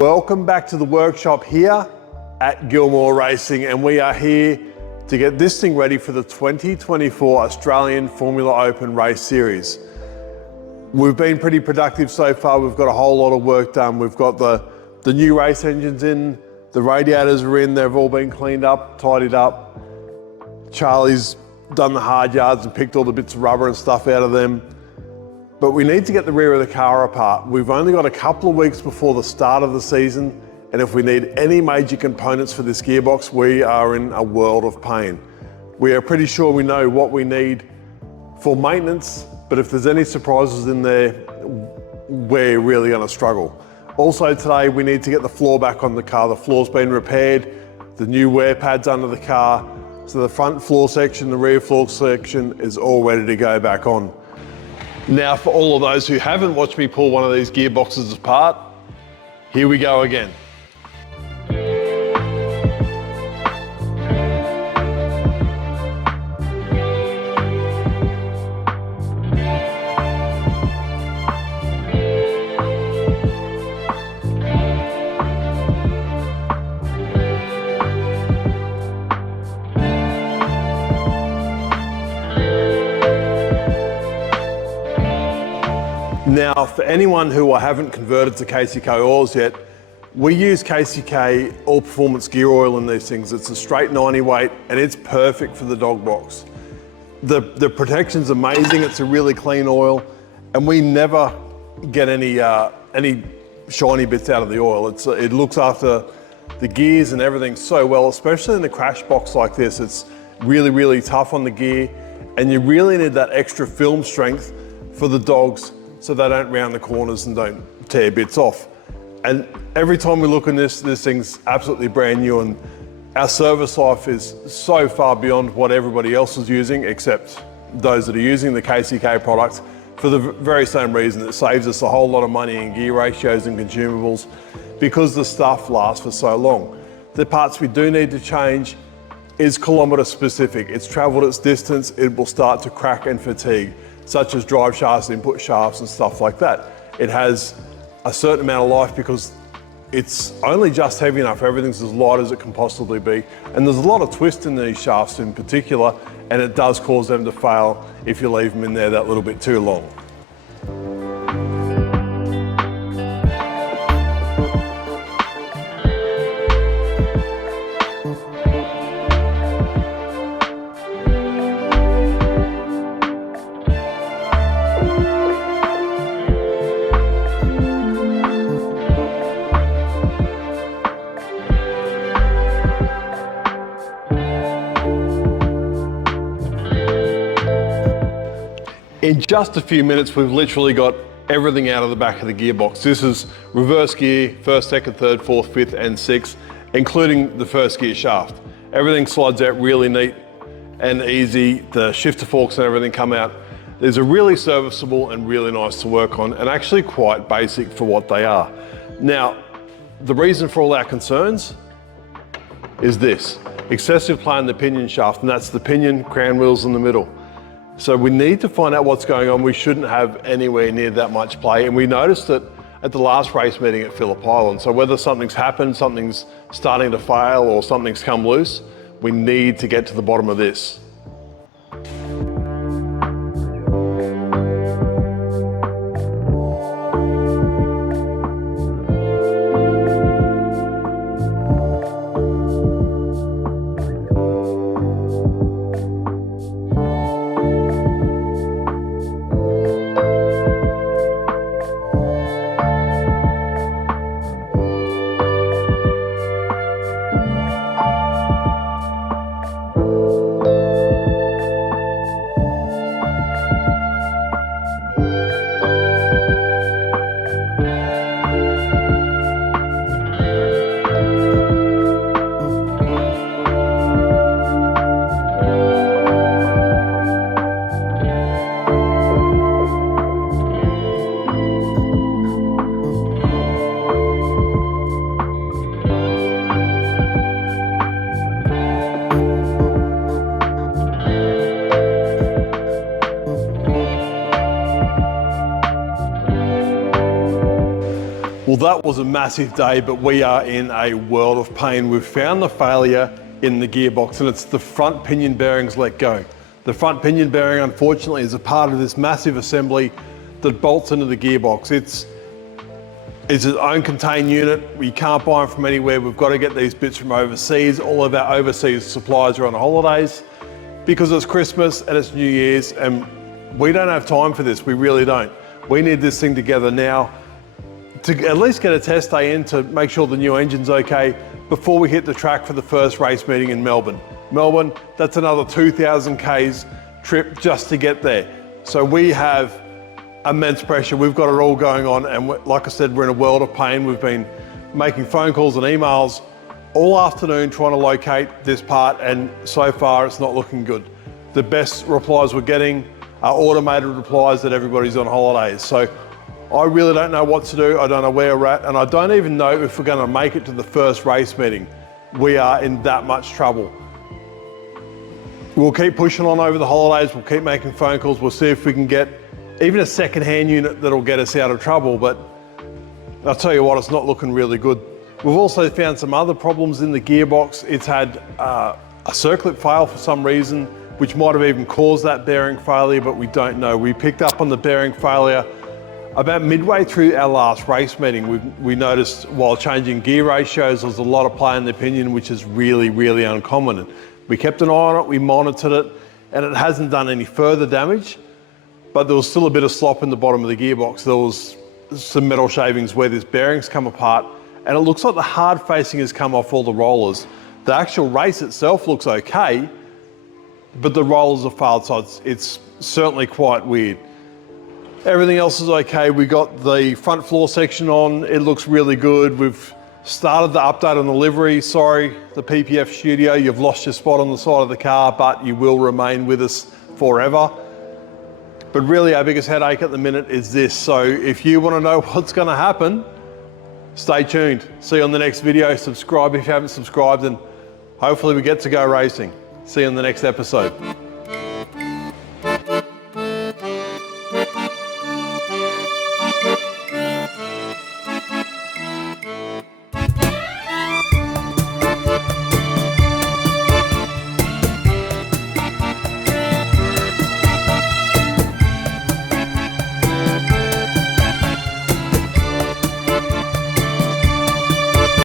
Welcome back to the workshop here at Gilmour Racing, and we are here to get this thing ready for the 2024 Australian Formula Open Race Series. We've been pretty productive so far. We've got a whole lot of work done. We've got the new race engines in, the radiators are in, they've all been cleaned up, tidied up. Charlie's done the hard yards and picked all the bits of rubber and stuff out of them. But we need to get the rear of the car apart. We've only got a couple of weeks before the start of the season, and if we need any major components for this gearbox, we are in a world of pain. We are pretty sure we know what we need for maintenance, but if there's any surprises in there, we're really gonna struggle. Also today, we need to get the floor back on the car. The floor's been repaired, the new wear pads under the car, so the front floor section, the rear floor section is all ready to go back on. Now, for all of those who haven't watched me pull one of these gearboxes apart, here we go again. Now, for anyone who haven't converted to KCK oils yet, we use KCK All Performance Gear Oil in these things. It's a straight 90 weight and it's perfect for the dog box. The protection's amazing, it's a really clean oil, and we never get any shiny bits out of the oil. It looks after the gears and everything so well, especially in a crash box like this. It's really, really tough on the gear, and you really need that extra film strength for the dogs so they don't round the corners and don't tear bits off. And every time we look in this thing's absolutely brand new, and our service life is so far beyond what everybody else is using, except those that are using the KCK products, for the very same reason. It saves us a whole lot of money in gear ratios and consumables because the stuff lasts for so long. The parts we do need to change is kilometre specific. It's travelled its distance, it will start to crack and fatigue, such as drive shafts, input shafts and stuff like that. It has a certain amount of life because it's only just heavy enough. Everything's as light as it can possibly be. And there's a lot of twist in these shafts in particular, and it does cause them to fail if you leave them in there that little bit too long. In just a few minutes, we've literally got everything out of the back of the gearbox. This is reverse gear, first, second, third, fourth, fifth, and sixth, including the first gear shaft. Everything slides out really neat and easy. The shifter forks and everything come out. These are really serviceable and really nice to work on, and actually quite basic for what they are. Now, the reason for all our concerns is this: excessive play in the pinion shaft, and that's the pinion, crown wheels in the middle. So we need to find out what's going on. We shouldn't have anywhere near that much play. And we noticed that at the last race meeting at Phillip Island. So whether something's happened, something's starting to fail, or something's come loose, we need to get to the bottom of this. Well, that was a massive day, but we are in a world of pain. We've found the failure in the gearbox, and it's the front pinion bearings let go. The front pinion bearing, unfortunately, is a part of this massive assembly that bolts into the gearbox. It's its own contained unit. We can't buy them from anywhere. We've got to get these bits from overseas. All of our overseas suppliers are on holidays because it's Christmas and it's New Year's, and we don't have time for this. We really don't. We need this thing together now to at least get a test day in to make sure the new engine's okay before we hit the track for the first race meeting in Melbourne. Melbourne, that's another 2,000 Ks trip just to get there. So we have immense pressure. We've got it all going on, and like I said, we're in a world of pain. We've been making phone calls and emails all afternoon trying to locate this part, and so far it's not looking good. The best replies we're getting are automated replies that everybody's on holidays. So I really don't know what to do. I don't know where we're at, and I don't even know if we're going to make it to the first race meeting. We are in that much trouble. We'll keep pushing on over the holidays. We'll keep making phone calls. We'll see if we can get even a second-hand unit that'll get us out of trouble, but I'll tell you what, it's not looking really good. We've also found some other problems in the gearbox. It's had a circlip fail for some reason, which might have even caused that bearing failure, but we don't know. We picked up on the bearing failure about midway through our last race meeting. We noticed while changing gear ratios, there was a lot of play in the pinion, which is really, really uncommon. And we kept an eye on it, we monitored it, and it hasn't done any further damage, but there was still a bit of slop in the bottom of the gearbox. There was some metal shavings where this bearing's come apart, and it looks like the hard facing has come off all the rollers. The actual race itself looks okay, but the rollers have failed, so it's certainly quite weird. Everything else is okay. We got the front floor section on. It looks really good. We've started the update on the livery. Sorry, the PPF studio, you've lost your spot on the side of the car, but you will remain with us forever. But really our biggest headache at the minute is this. So if you want to know what's going to happen, stay tuned. See you on the next video. Subscribe if you haven't subscribed, and hopefully we get to go racing. See you on the next episode.